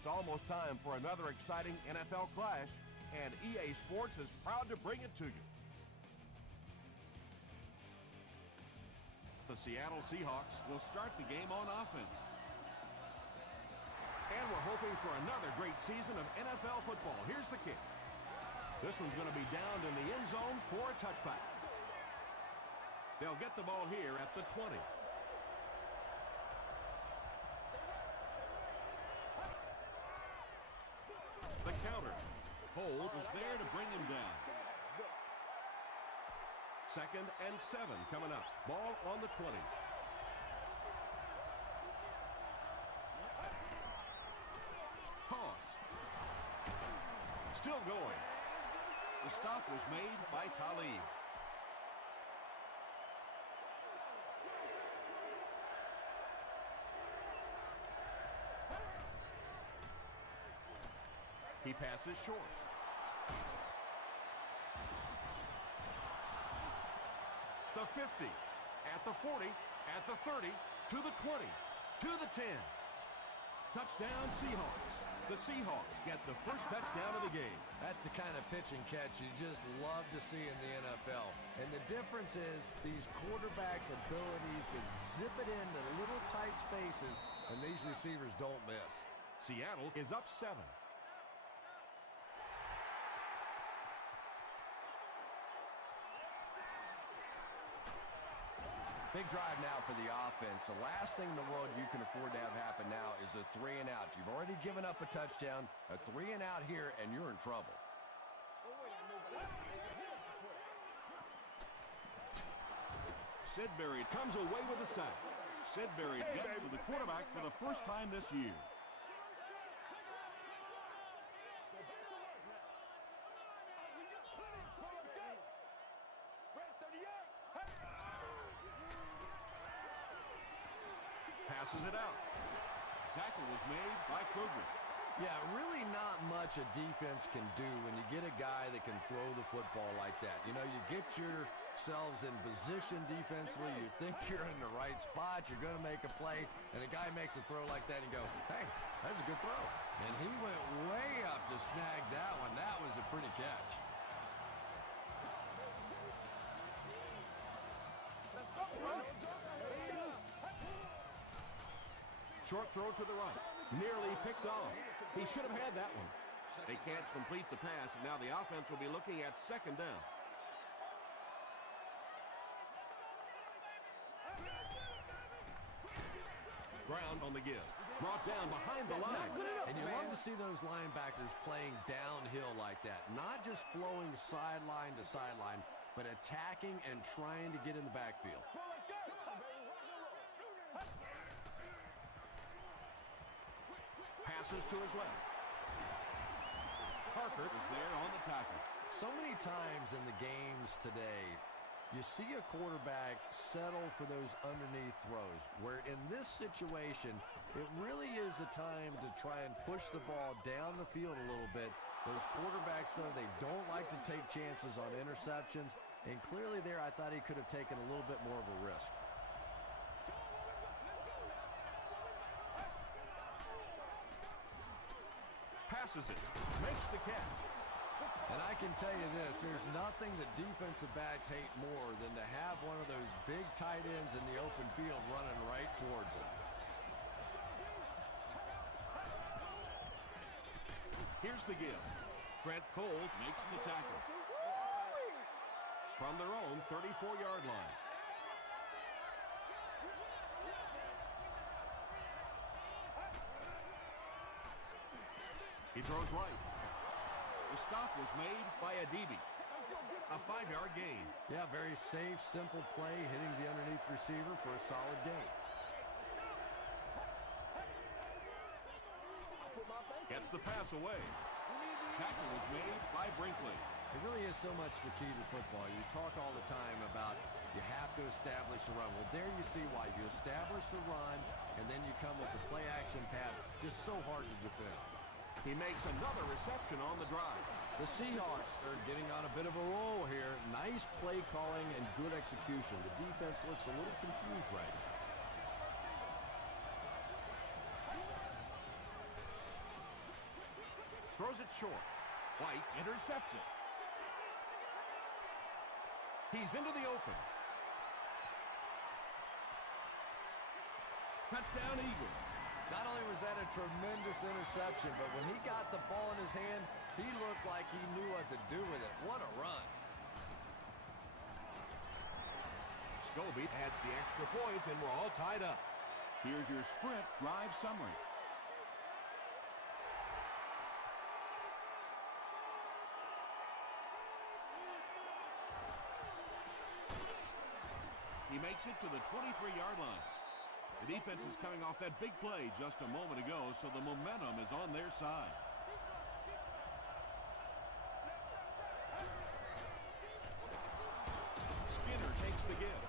It's almost time for another exciting NFL clash, and EA Sports is proud to bring it to you. The Seattle Seahawks will start the game on offense. And we're hoping for another great season of NFL football. Here's the kick. This one's going to be downed in the end zone for a touchback. They'll get the ball here at the 20. The counter. Hold is there to bring him down. 2nd and 7 coming up. Ball on the 20. Toss. Still going. The stop was made by Talib. He passes short. The 50, at the 40, at the 30, to the 20, to the 10. Touchdown Seahawks. The Seahawks get the first touchdown of the game. That's the kind of pitch and catch you just love to see in the NFL. And the difference is these quarterbacks' abilities to zip it into little tight spaces, and these receivers don't miss. Seattle is up 7. Big drive now for the offense. The last thing in the world you can afford to have happen now is a 3-and-out. You've already given up a touchdown, a 3-and-out here, and you're in trouble. Sidbury comes away with a sack. Sidbury gets to the quarterback for the first time this year. Passes it out. Tackle was made by Kruger. Yeah, really not much a defense can do when you get a guy that can throw the football like that. You know, you get yourselves in position defensively. You think you're in the right spot. You're going to make a play, and a guy makes a throw like that, and you go, hey, that's a good throw. And he went way up to snag that one. That was a pretty catch. Short throw to the right. Nearly picked off. He should have had that one. They can't complete the pass, and now the offense will be looking at 2nd down. Ground on the give. Brought down behind the line. And you love to see those linebackers playing downhill like that. Not just flowing sideline to sideline, but attacking and trying to get in the backfield. Passes to his left. Parker is there on the tackle. So many times in the games today, you see a quarterback settle for those underneath throws, where in this situation, it really is a time to try and push the ball down the field a little bit. Those quarterbacks, though, they don't like to take chances on interceptions, and clearly there I thought he could have taken a little bit more of a risk. Passes it, makes the catch. And I can tell you this, there's nothing that defensive backs hate more than to have one of those big tight ends in the open field running right towards it. Here's the give. Trent Cole makes the tackle. From their own 34-yard line. He throws right. The stop was made by Adibi. A 5-yard gain. Yeah, very safe, simple play, hitting the underneath receiver for a solid gain. Gets the pass away. Tackle was made by Brinkley. It really is so much the key to football. You talk all the time about you have to establish the run. Well, there you see why. You establish the run, and then you come with the play-action pass. Just so hard to defend. He makes another reception on the drive. The Seahawks are getting on a bit of a roll here. Nice play calling and good execution. The defense looks a little confused right now. throws it short. White intercepts it. He's into the open. Touchdown, Eagles. Not only was that a tremendous interception, but when he got the ball in his hand, he looked like he knew what to do with it. What a run. Scobie adds the extra point, and we're all tied up. Here's your sprint drive summary. He makes it to the 23-yard line. The defense is coming off that big play just a moment ago, so the momentum is on their side. Skinner takes the give.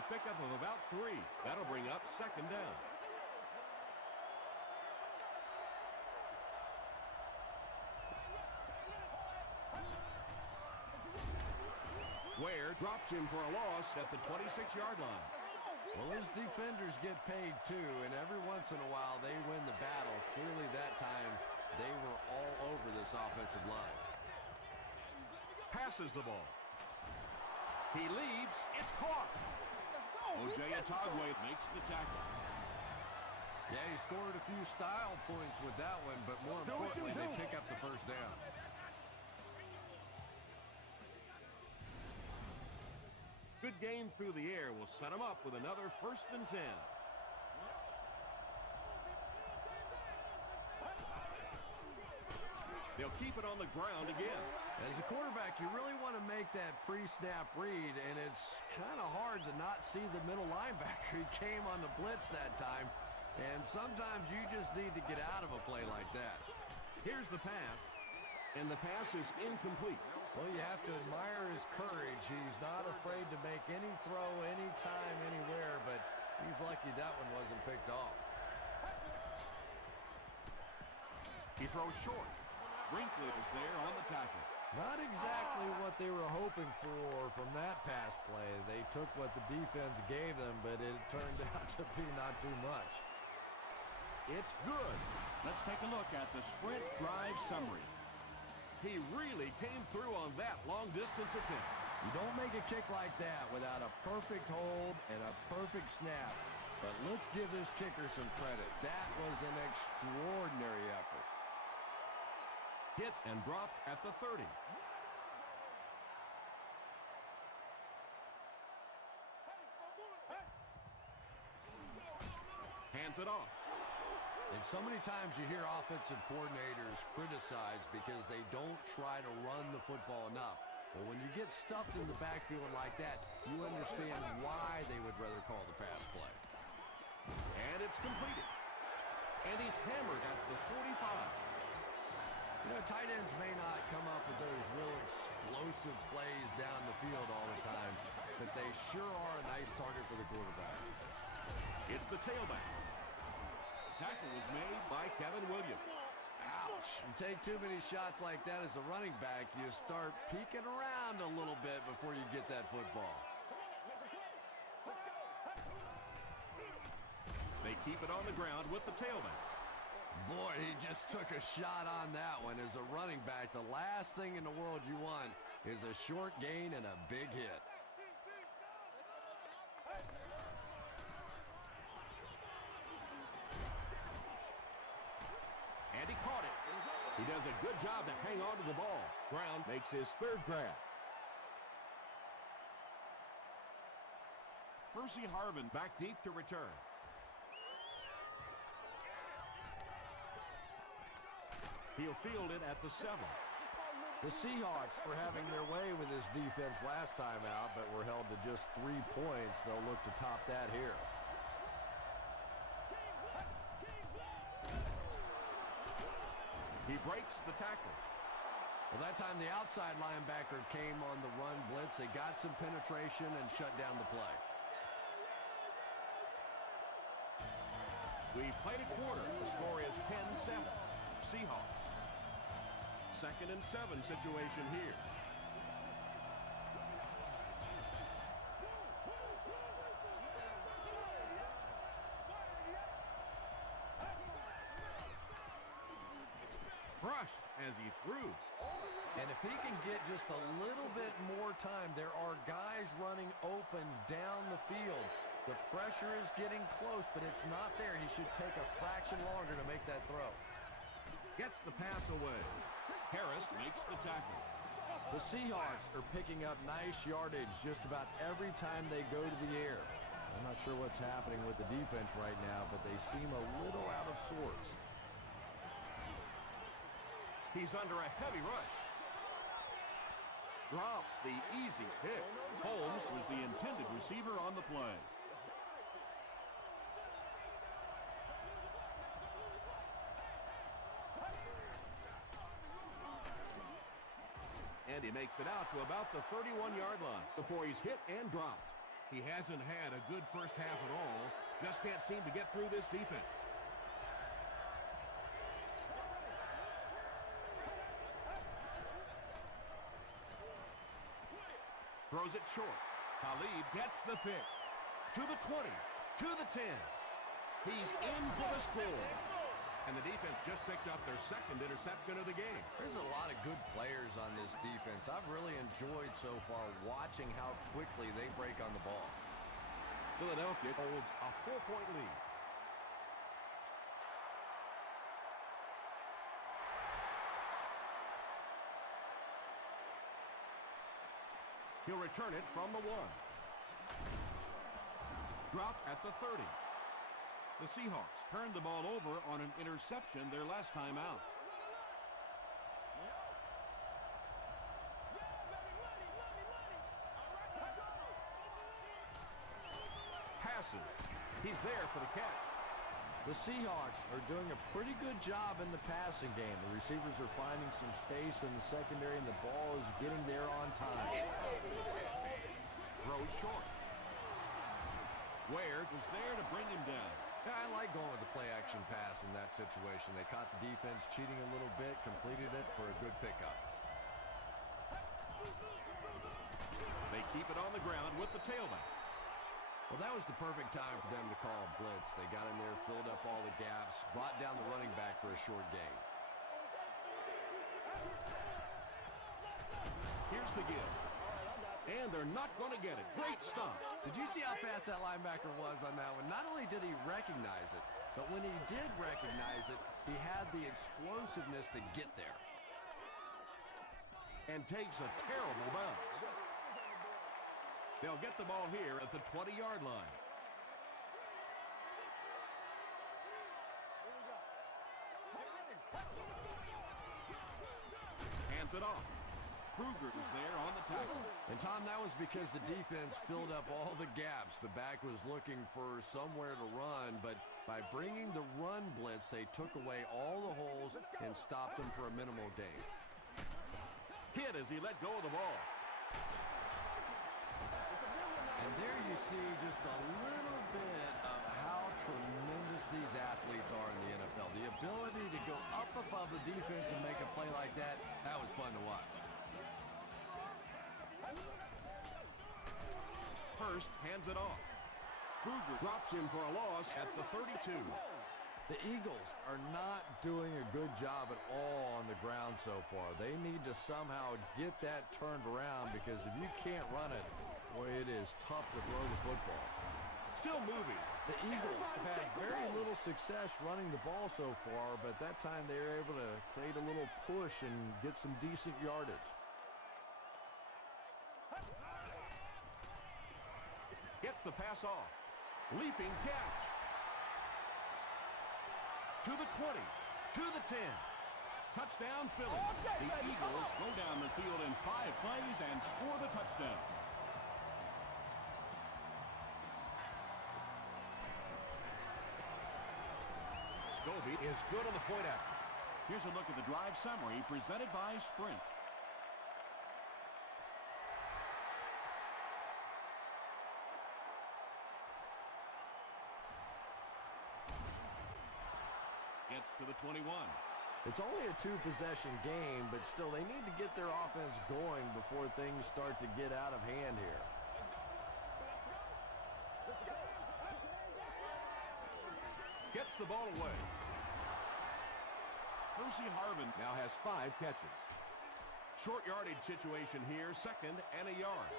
A pickup of about 3. That'll bring up second down. Ware drops him for a loss at the 26-yard line. Well, his defenders get paid too, and every once in a while they win the battle. Clearly that time they were all over this offensive line. Passes the ball. He leaves. It's caught. O.J. Atogwe makes the tackle. Yeah, he scored a few style points with that one, but more importantly, they pick up the first down. Good gain through the air will set him up with another 1st and 10. They'll keep it on the ground again. As a quarterback, you really want to make that pre-snap read, and it's kind of hard to not see the middle linebacker. He came on the blitz that time, and sometimes you just need to get out of a play like that. Here's the pass, and the pass is incomplete. Well, you have to admire his courage. He's not afraid to make any throw, anytime, anywhere, but he's lucky that one wasn't picked off. He throws short. Brinkley is there on the tackle. Not exactly what they were hoping for from that pass play. They took what the defense gave them, but it turned out to be not too much. It's good. Let's take a look at the sprint drive summary. He really came through on that long-distance attempt. You don't make a kick like that without a perfect hold and a perfect snap. But let's give this kicker some credit. That was an extraordinary effort. Hit and dropped at the 30. Hands it off. And so many times you hear offensive coordinators criticized because they don't try to run the football enough. But when you get stuffed in the backfield like that, you understand why they would rather call the pass play. And it's completed. And he's hammered at the 45. You know, tight ends may not come up with those real explosive plays down the field all the time, but they sure are a nice target for the quarterback. It's the tailback. Tackle was made by Kevin Williams. Ouch. You take too many shots like that as a running back, you start peeking around a little bit before you get that football. They keep it on the ground with the tailback. Boy, he just took a shot on that one. As a running back, the last thing in the world you want is a short gain and a big hit. And he caught it. He does a good job to hang on to the ball. Brown makes his 3rd grab. Percy Harvin back deep to return. He'll field it at the 7. The Seahawks were having their way with this defense last time out, but were held to just 3 points. They'll look to top that here. He breaks the tackle. Well, that time the outside linebacker came on the run blitz. They got some penetration and shut down the play. We played a quarter. The score is 10-7. Seahawks. 2nd and 7 situation here. rushed as he threw. And if he can get just a little bit more time, there are guys running open down the field. The pressure is getting close, but it's not there. He should take a fraction longer to make that throw. Gets the pass away. Harris makes the tackle. The Seahawks are picking up nice yardage just about every time they go to the air. I'm not sure what's happening with the defense right now, but they seem a little out of sorts. He's under a heavy rush. Drops the easy pick. Holmes was the intended receiver on the play. And he makes it out to about the 31-yard line before he's hit and dropped. He hasn't had a good first half at all. Just can't seem to get through this defense. Throws it short. Khalid gets the pick. To the 20. To the 10. He's in for the score. And the defense just picked up their second interception of the game. There's a lot of good players on this defense. I've really enjoyed so far watching how quickly they break on the ball. Philadelphia holds a 4-point lead. He'll return it from the 1. Drop at the 30. The Seahawks turned the ball over on an interception their last time out. Passes. He's there for the catch. The Seahawks are doing a pretty good job in the passing game. The receivers are finding some space in the secondary, and the ball is getting there on time. Throws short. Ware was there to bring him down. Yeah, I like going with the play-action pass in that situation. They caught the defense cheating a little bit, completed it for a good pickup. They keep it on the ground with the tailback. Well, that was the perfect time for them to call a blitz. They got in there, filled up all the gaps, brought down the running back for a short gain. Here's the give. And they're not going to get it. Great stop. Did you see how fast that linebacker was on that one? Not only did he recognize it, but when he did recognize it, he had the explosiveness to get there. And takes a terrible bounce. They'll get the ball here at the 20-yard line. Hands it off. Kruger is there on the tackle. And, Tom, that was because the defense filled up all the gaps. The back was looking for somewhere to run, but by bringing the run blitz, they took away all the holes and stopped them for a minimal gain. Hit as he let go of the ball. And there you see just a little bit of how tremendous these athletes are in the NFL. The ability to go up above the defense and make a play like that, that was fun to watch. Hurst hands it off. Kruger drops him for a loss at the 32. The Eagles are not doing a good job at all on the ground so far. They need to somehow get that turned around, because if you can't run it, boy, it is tough to throw the football. Still moving. The Eagles have had very little success running the ball so far, but that time they were able to create a little push and get some decent yardage. Gets the pass off. Leaping catch. To the 20. To the 10. Touchdown, Philly. The Eagles go down the field in 5 plays and score the touchdown. Scobie is good on the point after. Here's a look at the drive summary presented by Sprint. Gets to the 21. It's only a 2-possession game, but still they need to get their offense going before things start to get out of hand here. Gets the ball away. Percy Harvin now has 5 catches. Short yardage situation here, 2nd and a yard.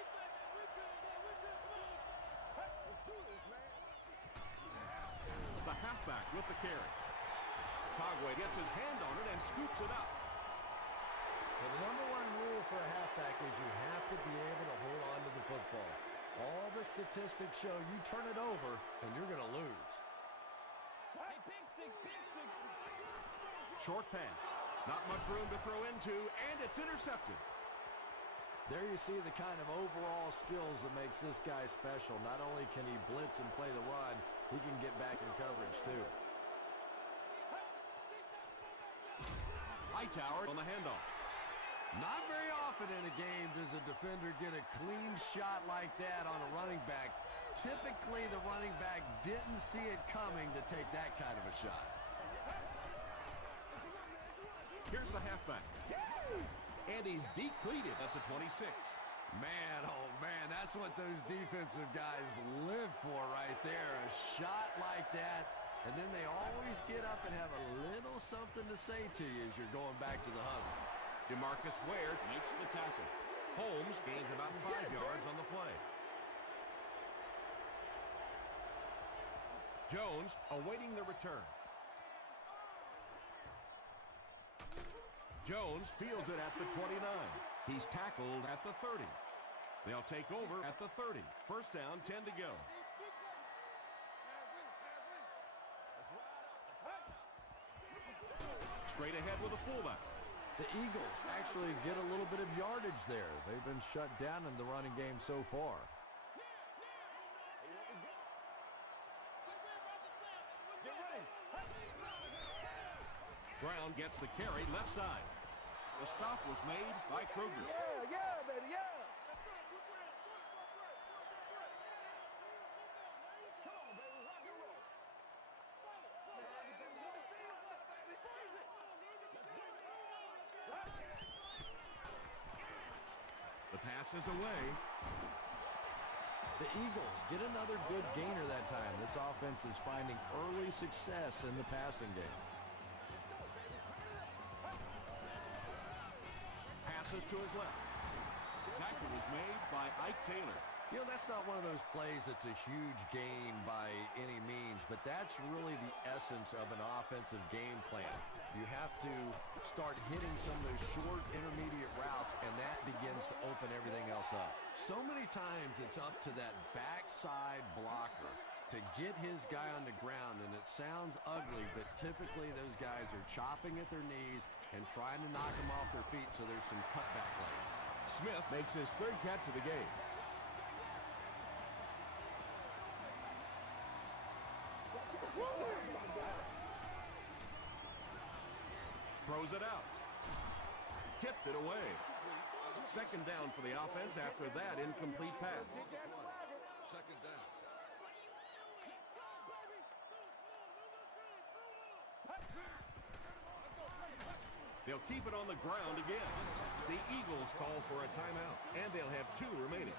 The halfback with the carry. Togway gets his hand on it and scoops it up. Well, the number one rule for a halfback is you have to be able to hold on to the football. All the statistics show you turn it over and you're going to lose. Short pass. Not much room to throw into, and it's intercepted. There you see the kind of overall skills that makes this guy special. Not only can he blitz and play the run, he can get back in coverage too. Hightower on the handoff. Not very often in a game does a defender get a clean shot like that on a running back. Typically, the running back didn't see it coming to take that kind of a shot. Here's the halfback. And he's deep-cleated at the 26. Man, oh man, that's what those defensive guys live for right there. A shot like that, and then they always get up and have a little something to say to you as you're going back to the huddle. DeMarcus Ware makes the tackle. Holmes gains about 5 yards on the play. Jones awaiting the return. Jones fields it at the 29. He's tackled at the 30. They'll take over at the 30. First down, 10 to go. Straight ahead with a fullback. The Eagles actually get a little bit of yardage there. They've been shut down in the running game so far. Brown gets the carry left side. The stop was made by Kruger. Yeah, baby, yeah. The pass is away. The Eagles get another good gainer that time. This offense is finding early success in the passing game. Passes to his left. The tackle was made by Ike Taylor. You know, that's not one of those plays that's a huge gain by any means, but that's really the essence of an offensive game plan. You have to start hitting some of those short intermediate routes, and that begins to open everything else up. So many times it's up to that backside blocker to get his guy on the ground, and it sounds ugly, but typically those guys are chopping at their knees and trying to knock them off their feet, so there's some cutback lanes. Smith makes his 3rd catch of the game. Throws it out. Tipped it away. 2nd down for the offense after that incomplete pass. 2nd down. They'll keep it on the ground again. The Eagles call for a timeout, and they'll have 2 remaining.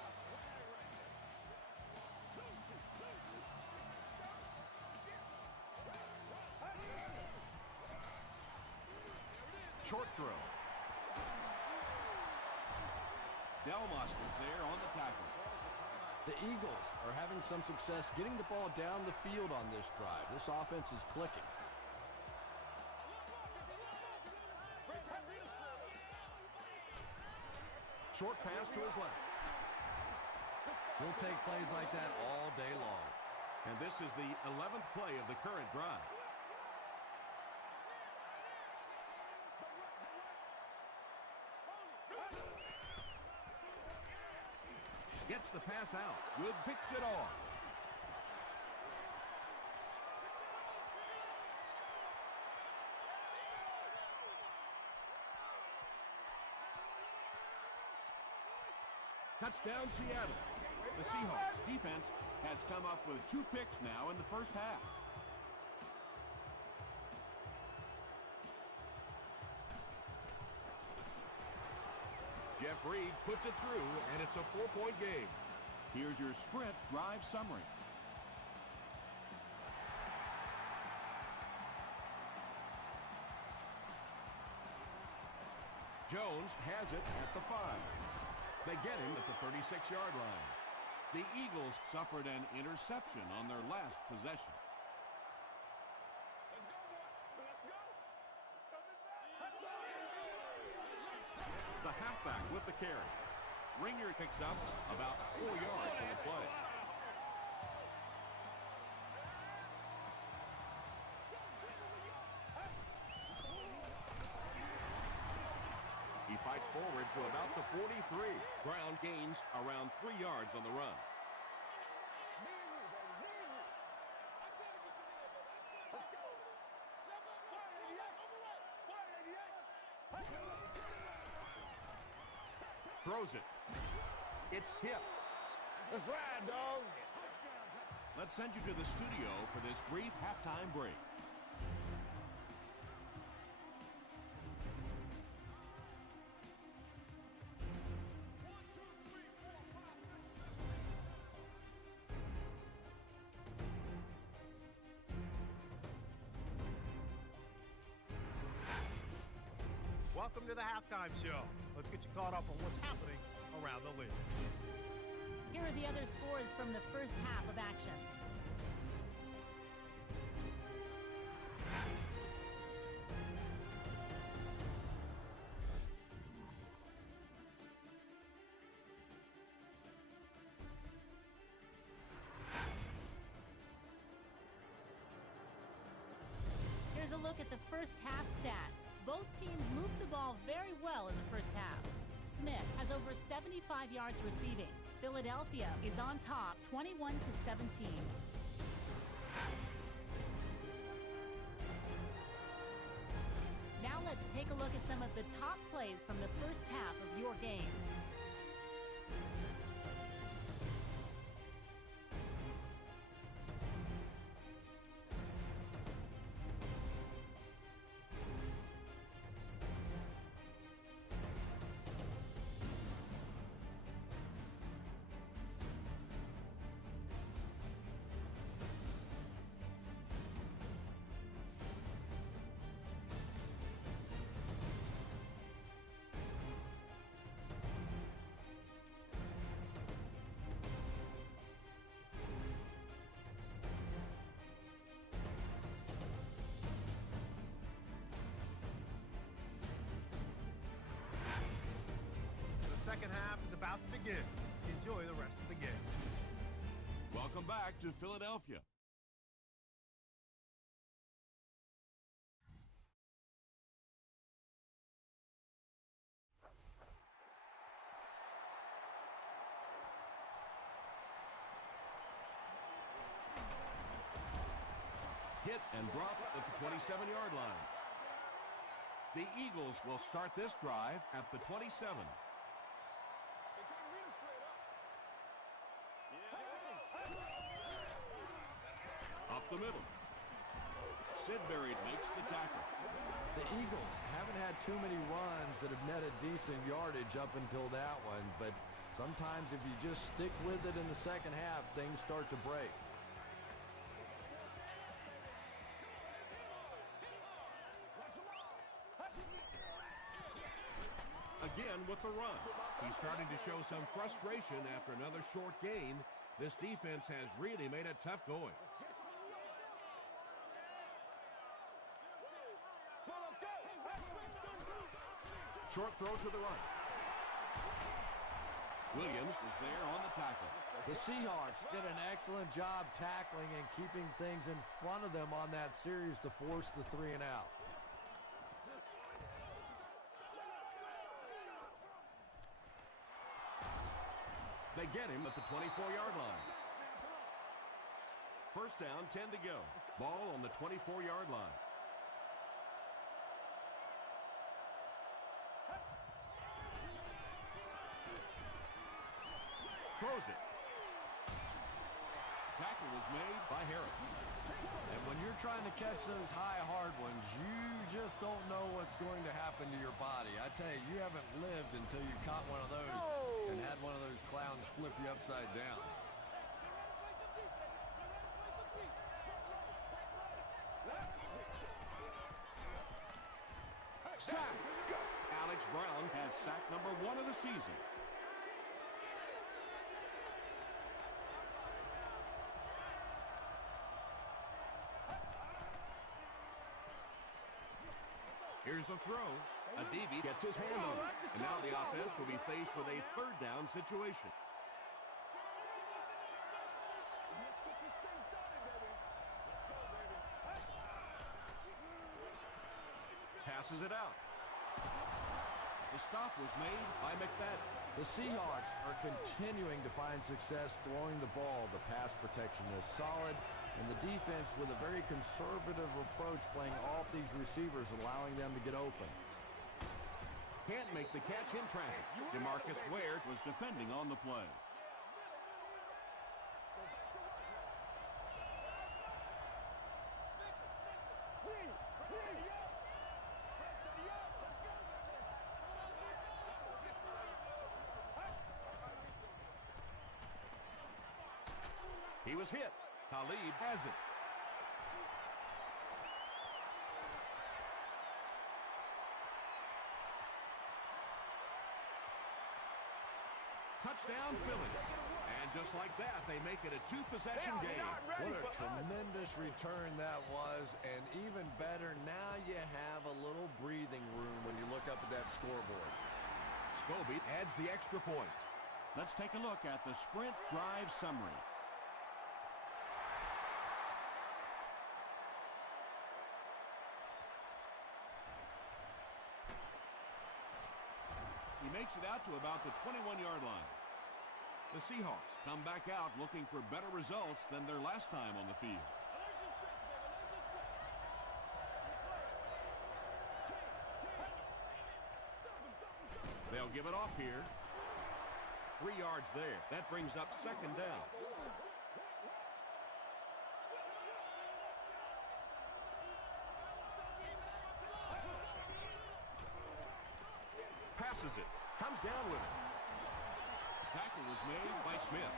Short throw. Delmas was there on the tackle. The Eagles are having some success getting the ball down the field on this drive. This offense is clicking. Short pass to his left. He'll take plays like that all day long. And this is the 11th play of the current drive. Gets the pass out. Good, picks it off. Touchdown, Seattle. The Seahawks defense has come up with 2 picks now in the first half. Jeff Reed puts it through, and it's a 4-point game. Here's your sprint drive summary. Jones has it at the 5. They get him at the 36-yard line. The Eagles suffered an interception on their last possession. The halfback with the carry. Ringer picks up about 4 yards on the play. He fights forward to about the 43. Brown gains around 3 yards on the run. Throws it. It's tipped. Let's ride, dog. Let's send you to the studio for this brief halftime break. Welcome to the halftime show. Let's get you caught up on what's happening around the league. Here are the other scores from the first half of action. Here's a look at the first half stats. Both teams moved the ball very well in the first half. Smith has over 75 yards receiving. Philadelphia is on top, 21-17. Now let's take a look at some of the top plays from the first half of your game. The second half is about to begin. Enjoy the rest of the game. Welcome back to Philadelphia. Hit and drop at the 27-yard line. The Eagles will start this drive at the 27. Up the middle. Sidbury makes the tackle. The Eagles haven't had too many runs that have netted decent yardage up until that one, but sometimes if you just stick with it in the second half, things start to break. Again with the run. He's starting to show some frustration after another short gain. This defense has really made it tough going. Short throw to the right. Williams was there on the tackle. The Seahawks did an excellent job tackling and keeping things in front of them on that series to force the 3 and out. They get him at the 24-yard line. First down, 10 to go. Ball on the 24-yard line. Throws it. Tackle was made by Harris. And when you're trying to catch those high, hard ones, you just don't know what's going to happen to your body. I tell you, you haven't lived until you caught one of those and had one of those clowns flip you upside down. Sack. Alex Brown has sack number 1 of the season. Here's the throw. Adibi gets his hand on it. And now the offense will be faced with a third down situation. Passes it out. The stop was made by McFadden. The Seahawks are continuing to find success throwing the ball. The pass protection is solid, and the defense with a very conservative approach playing off these receivers, allowing them to get open. Can't make the catch in traffic. DeMarcus Ware was defending on the play. He was hit. Khalid has it. Touchdown, Philly. And just like that, they make it a 2-possession game. What a tremendous return that was, and even better, now you have a little breathing room when you look up at that scoreboard. Scobie adds the extra point. Let's take a look at the sprint drive summary. He makes it out to about the 21-yard line. The Seahawks come back out looking for better results than their last time on the field. They'll give it off here. 3 yards there. That brings up second down. Passes it. Comes down with it. Tackle was made by Smith.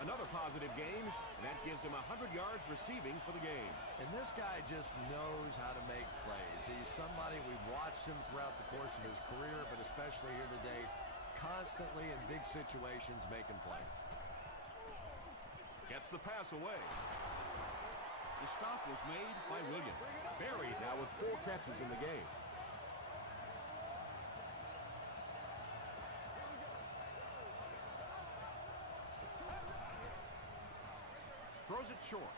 Another positive game, and that gives him 100 yards receiving for the game. And this guy just knows how to make plays. He's somebody we've watched him throughout the course of his career, but especially here today, constantly in big situations making plays. Gets the pass away. The stop was made by Williams. Berry now with 4 catches in the game. Throws it short.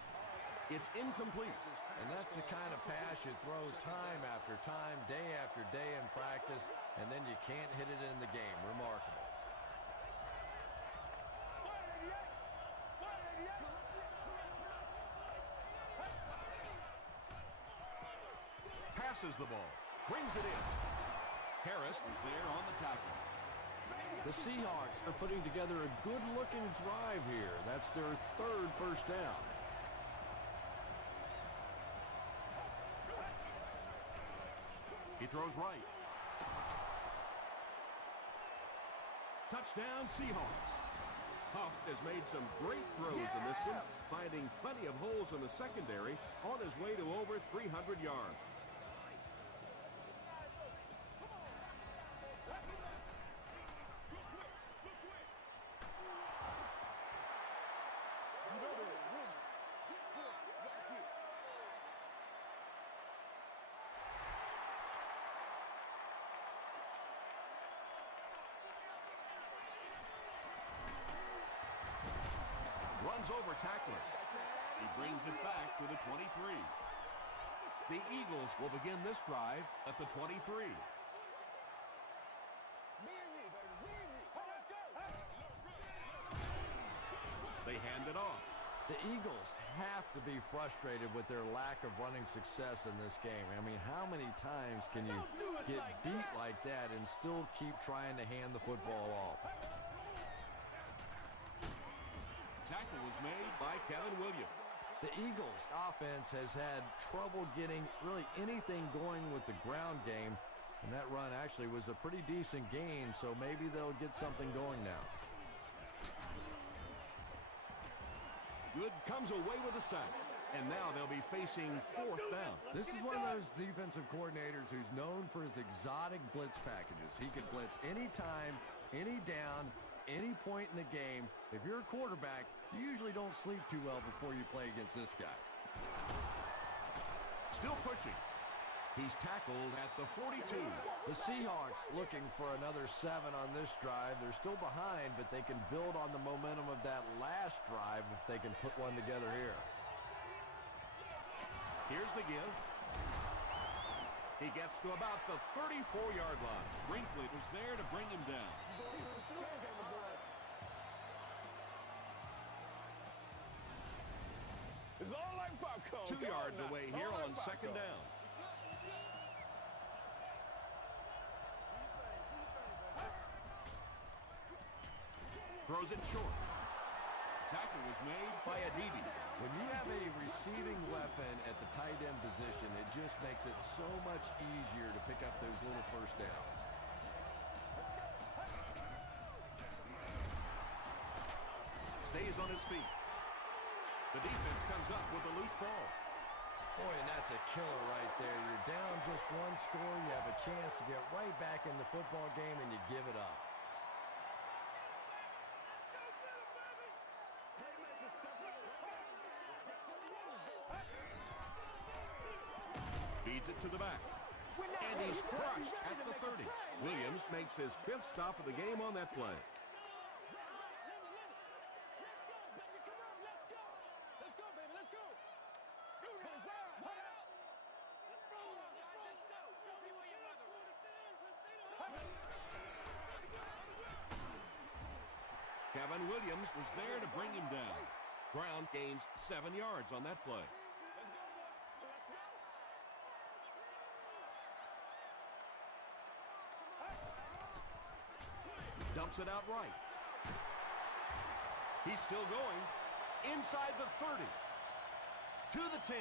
It's incomplete. And that's the kind of pass you throw time after time, day after day in practice, and then you can't hit it in the game. Remarkable. Passes the ball. Brings it in. Harris is there on the tackle. The Seahawks are putting together a good-looking drive here. That's their 3rd first down. He throws right. Touchdown, Seahawks. Huff has made some great throws in this one, finding plenty of holes in the secondary on his way to over 300 yards. Runs over tackler. He brings it back to the 23. The Eagles will begin this drive at the 23. They hand it off. The Eagles have to be frustrated with their lack of running success in this game. I mean, how many times can you get beat like that and still keep trying to hand the football off? Tackle was made by Kevin Williams. The Eagles' offense has had trouble getting really anything going with the ground game, and that run actually was a pretty decent gain, so maybe they'll get something going now. Good comes away with a sack. And now they'll be facing fourth down. This is one of those defensive coordinators who's known for his exotic blitz packages. He can blitz anytime, any down, any point in the game. If you're a quarterback, you usually don't sleep too well before you play against this guy. Still pushing. He's tackled at the 42. The Seahawks looking for another 7 on this drive. They're still behind, but they can build on the momentum of that last drive if they can put one together here. Here's the give. He gets to about the 34-yard line. Brinkley was there to bring him down. It's all like popcorn. 2 yards away here on second down. Throws it short. Tackle was made by Adibi. When you have a receiving weapon at the tight end position, it just makes it so much easier to pick up those little first downs. Stays on his feet. The defense comes up with a loose ball. Boy, and that's a killer right there. You're down just one score. You have a chance to get right back in the football game, and you give it up. Feeds it to the back. And he's crushed at the 30. Williams makes his 5th stop of the game on that play. Kevin Williams was there to bring him down. Brown gains 7 yards on that play. Dumps it out right. He's still going. Inside the 30. To the 10.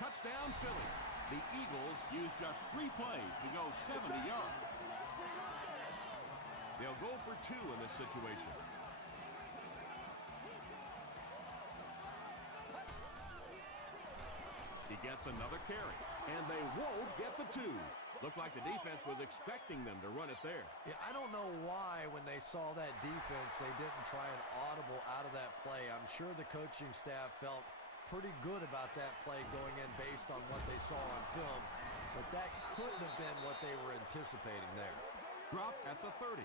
Touchdown Philly. The Eagles use just 3 plays to go 70 yards. They'll go for 2 in this situation. He gets another carry, and they won't get the 2. Looked like the defense was expecting them to run it there. Yeah, I don't know why when they saw that defense, they didn't try an audible out of that play. I'm sure the coaching staff felt pretty good about that play going in based on what they saw on film, but that couldn't have been what they were anticipating there. Dropped at the 30.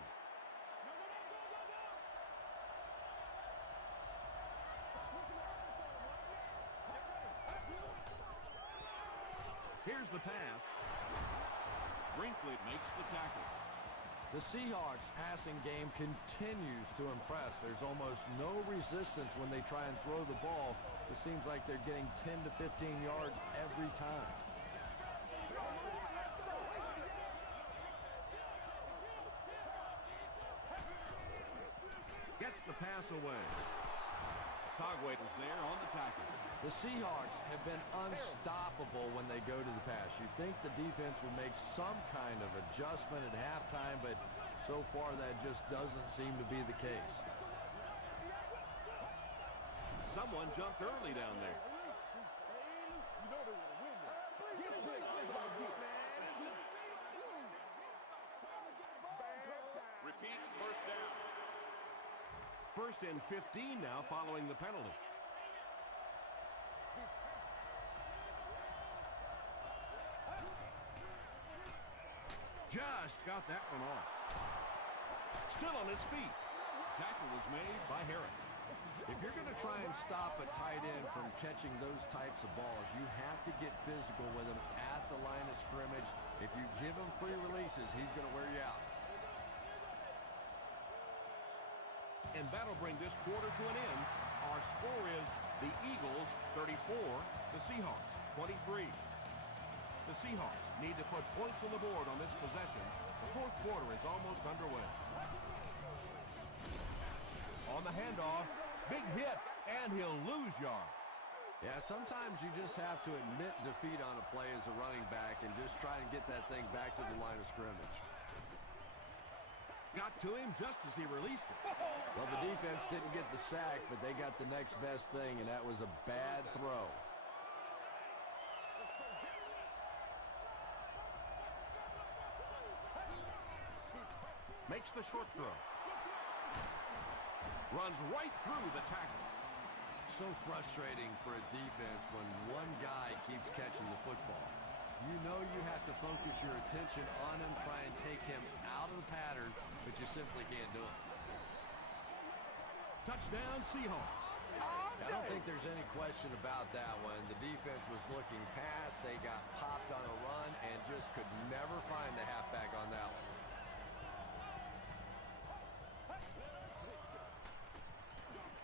Here's the pass. Brinkley makes the tackle. The Seahawks passing game continues to impress. There's almost no resistance when they try and throw the ball. It seems like they're getting 10 to 15 yards every time. Gets the pass away. Togway was there on the tackle. The Seahawks have been unstoppable when they go to the pass. You'd think the defense would make some kind of adjustment at halftime, but so far that just doesn't seem to be the case. Someone jumped early down there. Repeat first down. 1st and 15 now following the penalty. Just got that one off. Still on his feet. Tackle was made by Harris. If you're going to try and stop a tight end from catching those types of balls, you have to get physical with him at the line of scrimmage. If you give him free releases, he's going to wear you out. And that'll bring this quarter to an end. Our score is the Eagles 34, the Seahawks 23. The Seahawks need to put points on the board on this possession. The 4th quarter is almost underway. On the handoff, big hit, and he'll lose yards. Yeah, sometimes you just have to admit defeat on a play as a running back and just try and get that thing back to the line of scrimmage. Got to him just as he released it. Well, the defense didn't get the sack, but they got the next best thing, and that was a bad throw. Makes the short throw. Runs right through the tackle. So frustrating for a defense when one guy keeps catching the football. You know you have to focus your attention on him, try and take him out of the pattern, but you simply can't do it. Touchdown, Seahawks. I don't think there's any question about that one. The defense was looking past. They got popped on a run and just could never find the halfback on that one.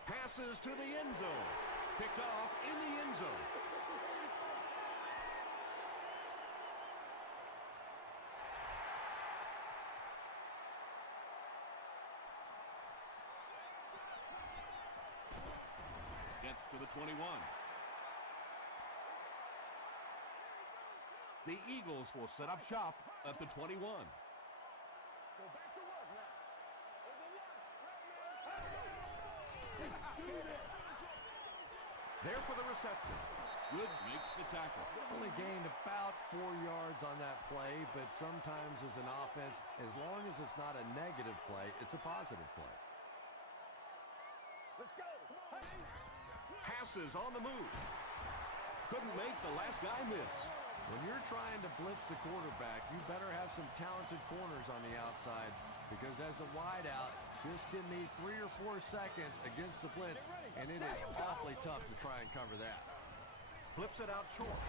Passes to the end zone. Picked off in the end zone. Gets to the 21. The Eagles will set up shop at the 21. There for the reception. Good makes the tackle. Only gained about 4 yards on that play, but sometimes as an offense, as long as it's not a negative play, it's a positive play. Let's go. Passes on the move. Couldn't make the last guy miss. When you're trying to blitz the quarterback, you better have some talented corners on the outside, because as a wideout, just give me 3 or 4 seconds against the blitz, and it is awfully tough to try and cover that. Flips it out short.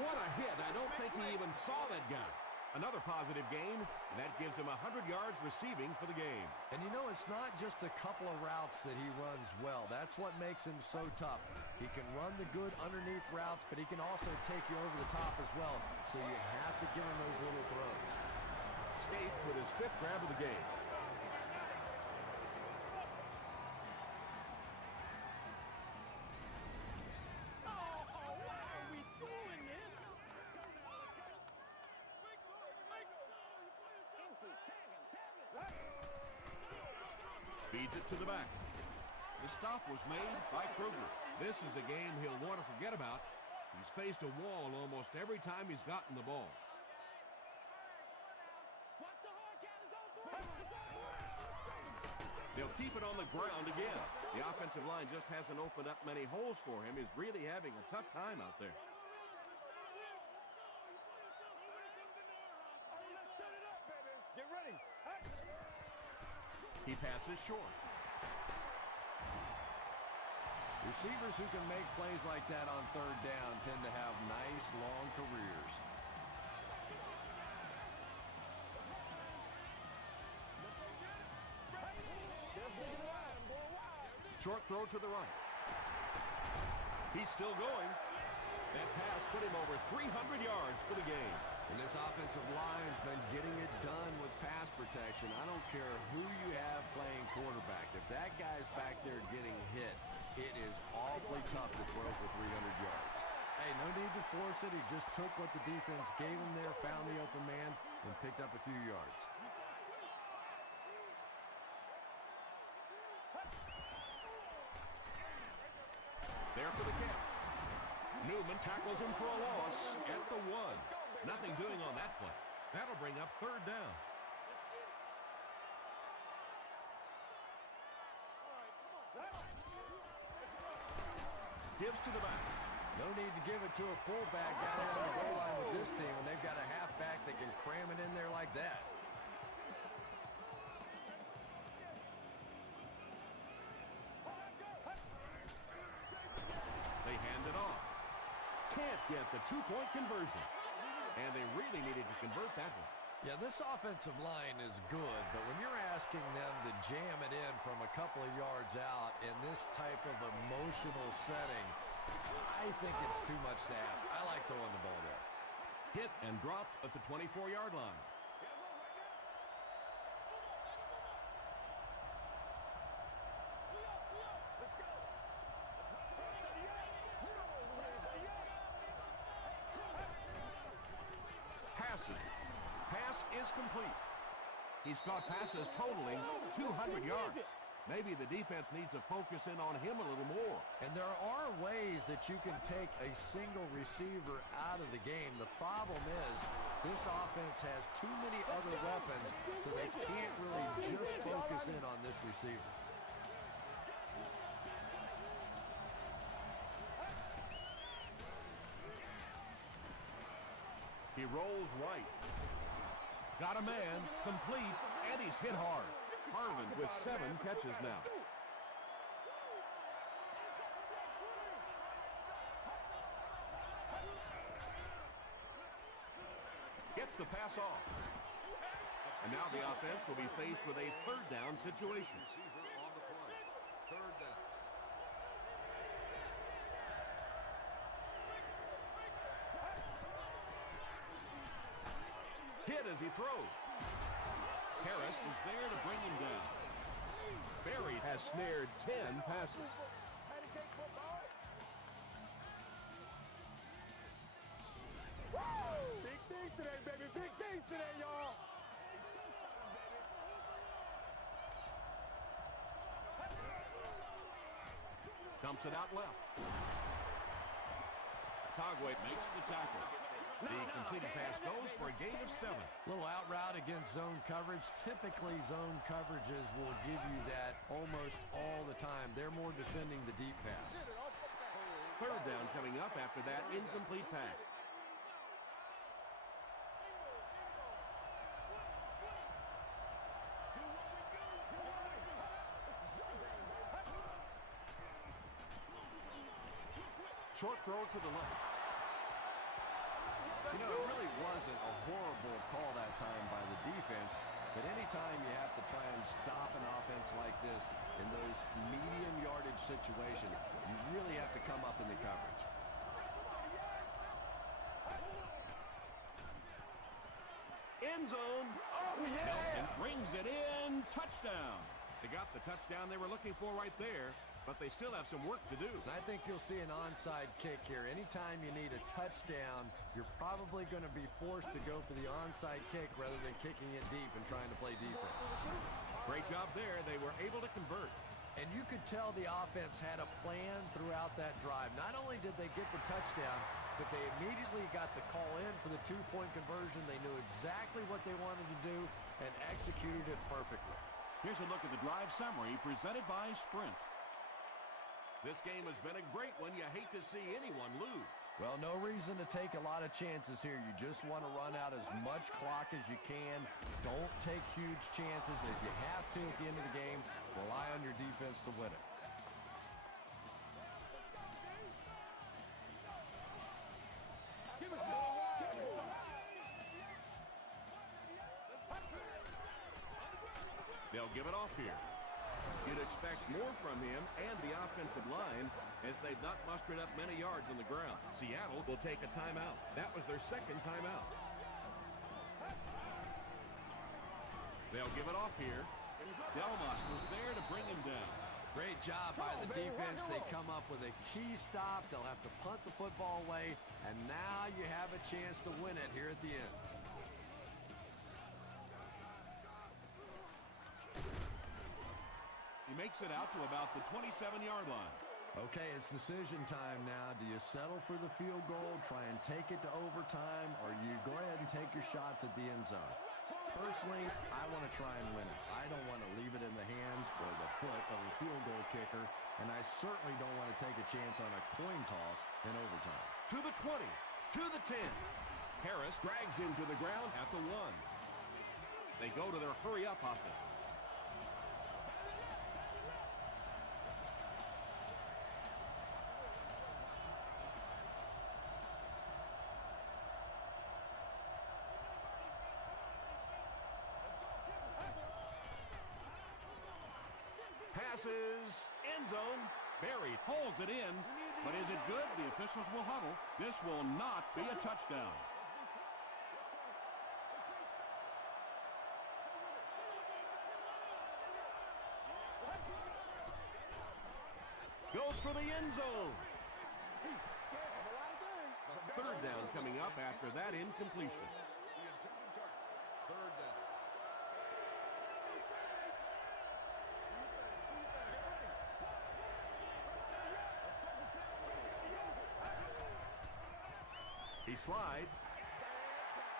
What a hit. I don't think he even saw that guy. Another positive gain, and that gives him 100 yards receiving for the game. And you know, it's not just a couple of routes that he runs well. That's what makes him so tough. He can run the good underneath routes, but he can also take you over the top as well. So you have to give him those little throws. Scaife with his 5th grab of the game. Feeds it to the back. The stop was made by Kruger. This is a game he'll want to forget about. He's faced a wall almost every time he's gotten the ball. They'll keep it on the ground again. The offensive line just hasn't opened up many holes for him. He's really having a tough time out there. Get ready. He passes short. Receivers who can make plays like that on 3rd down tend to have nice, long careers. Short throw to the right. He's still going. That pass put him over 300 yards for the game. And this offensive line's been getting it done with pass protection. I don't care who you have playing quarterback. If that guy's back there getting hit, it is awfully tough to throw for 300 yards. Hey, no need to force it. He just took what the defense gave him there, found the open man, and picked up a few yards. There for the catch. Newman tackles him for a loss at the 1. Nothing doing on that play. That'll bring up 3rd down. Gives to the back. No need to give it to a fullback down there on the goal line with this team when they've got a halfback that can cram it in there like that. They hand it off. Can't get the 2-point conversion. And they really needed to convert that one. Yeah, this offensive line is good, but when you're asking them to jam it in from a couple of yards out in this type of emotional setting, I think it's too much to ask. I like throwing the ball there. Hit and dropped at the 24-yard line. Passes. Pass is complete. He's caught passes totaling 200 yards. Maybe the defense needs to focus in on him a little more. And there are ways that you can take a single receiver out of the game. The problem is this offense has too many other weapons, so they can't really just focus in on this receiver. He rolls right. Got a man, complete, and he's hit hard. Harvin with 7 catches now. Gets the pass off. And now the offense will be faced with a third down situation. Hit as he throws. Harris is there to bring him down. Berry has snared 10 passes. Big things today, baby. Big things today, y'all. Dumps it out left. Tagway makes the tackle. The completed pass goes for a gain of 7. Little out route against zone coverage. Typically, zone coverages will give you that almost all the time. They're more defending the deep pass. Third down coming up after that incomplete pass. Short throw to the left. You know, it really wasn't a horrible call that time by the defense, but anytime you have to try and stop an offense like this in those medium yardage situations, you really have to come up in the coverage. End zone. Oh, yeah. Nelson brings it in. Touchdown. They got the touchdown they were looking for right there, but they still have some work to do. And I think you'll see an onside kick here. Anytime you need a touchdown, you're probably going to be forced to go for the onside kick rather than kicking it deep and trying to play defense. Great job there. They were able to convert. And you could tell the offense had a plan throughout that drive. Not only did they get the touchdown, but they immediately got the call in for the two-point conversion. They knew exactly what they wanted to do and executed it perfectly. Here's a look at the drive summary presented by Sprint. This game has been a great one. You hate to see anyone lose. Well, no reason to take a lot of chances here. You just want to run out as much clock as you can. Don't take huge chances. If you have to at the end of the game, rely on your defense to win it. They'll give it off here. You'd expect more from him and the offensive line as they've not mustered up many yards on the ground. Seattle will take a timeout. That was their second timeout. They'll give it off here. Delmas was there to bring him down. Great job by the defense. They come up with a key stop. They'll have to punt the football away, and now you have a chance to win it here at the end. He makes it out to about the 27-yard line. Okay, it's decision time now. Do you settle for the field goal, try and take it to overtime, or you go ahead and take your shots at the end zone? Personally, I want to try and win it. I don't want to leave it in the hands or the foot of a field goal kicker, and I certainly don't want to take a chance on a coin toss in overtime. To the 20, to the 10. Harris drags him to the ground at the 1. They go to their hurry-up offense. Passes, end zone, Berry pulls it in, but is it good? The officials will huddle. This will not be a touchdown. Goes for the end zone. Third down coming up after that incompletion. He slides.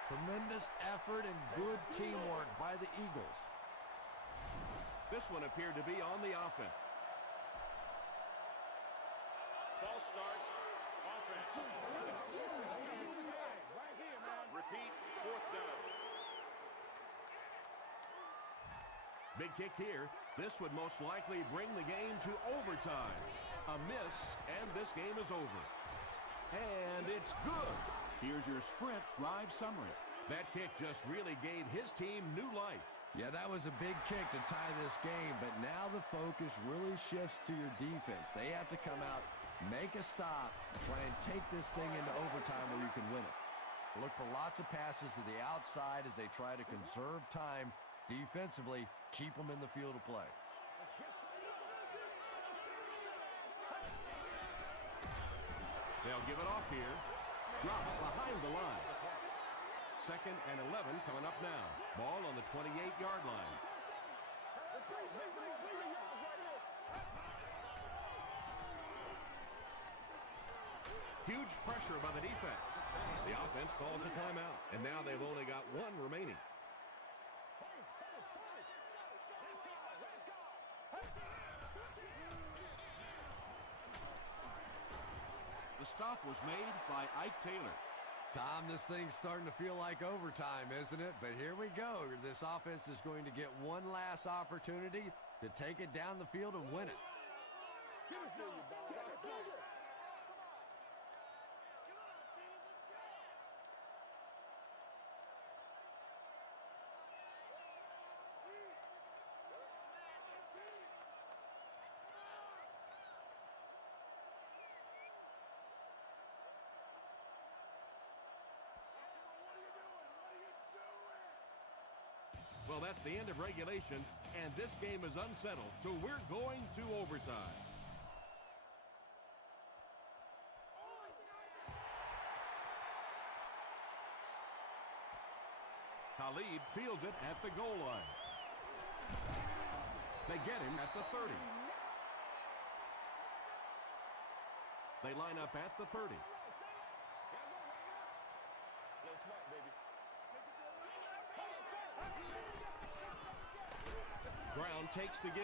Tremendous effort and good teamwork by the Eagles. This one appeared to be on the offense. False start. Offense. Repeat. Fourth down. Big kick here. This would most likely bring the game to overtime. A miss, and this game is over. And it's good. Here's your sprint drive summary. That kick just really gave his team new life. Yeah, that was a big kick to tie this game, but now the focus really shifts to your defense. They have to come out, make a stop, try and take this thing into overtime where you can win it. Look for lots of passes to the outside as they try to conserve time defensively, keep them in the field of play. They'll give it off here. Drop behind the line. 2nd and 11 coming up now. Ball on the 28-yard line. Huge pressure by the defense. The offense calls a timeout, and now they've only got one remaining. The stop was made by Ike Taylor. Tom, this thing's starting to feel like overtime, isn't it? But here we go. This offense is going to get one last opportunity to take it down the field and win it. Well, that's the end of regulation, and this game is unsettled, so we're going to overtime. Khalid fields it at the goal line. They get him at the 30. They line up at the 30. Brown takes the give.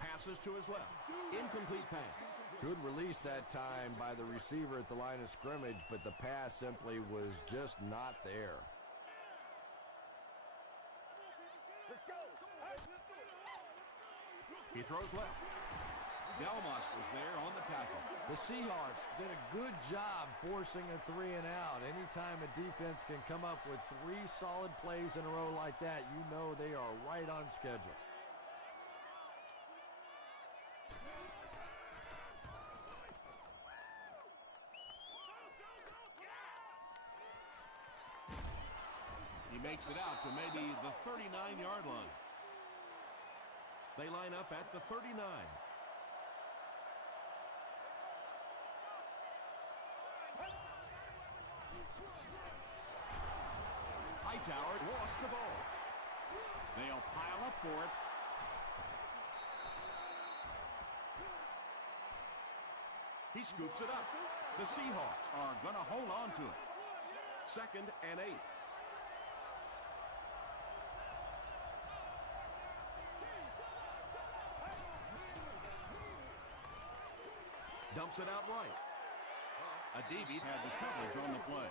Passes to his left. Incomplete pass. Good release that time by the receiver at the line of scrimmage, but the pass simply was just not there. He throws left. Delmas was there on the tackle. The Seahawks did a good job forcing a 3 and out. Anytime a defense can come up with 3 solid plays in a row like that, you know they are right on schedule. He makes it out to maybe the 39-yard line. They line up at the 39. Hightower lost the ball. They'll pile up for it. He scoops it up. The Seahawks Are going to hold on to it. 2nd and 8. Dumps it out right. Adibi had his coverage on the play.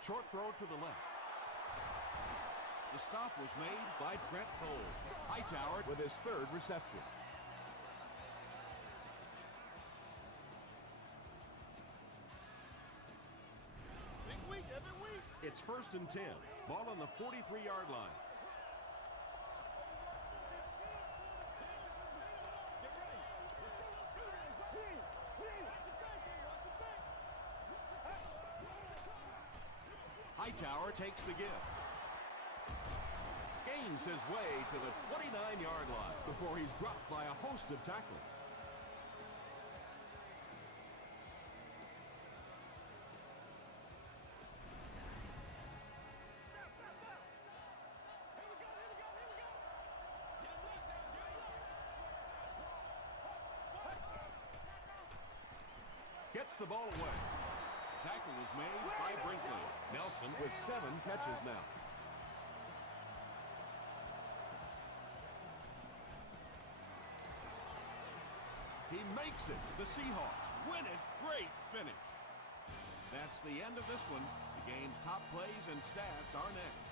Short throw to the left. The stop was made by Trent Cole. Hightower with his 3rd reception. It's 1st and 10. Ball on the 43-yard line. Hightower takes the give. Gain wings his way to the 29-yard line before he's dropped by a host of tacklers. Gets the ball away. Tackle was made by Brinkley. Nelson with 7 catches now. He makes it. The Seahawks win it. Great finish. That's the end of this one. The game's top plays and stats are next.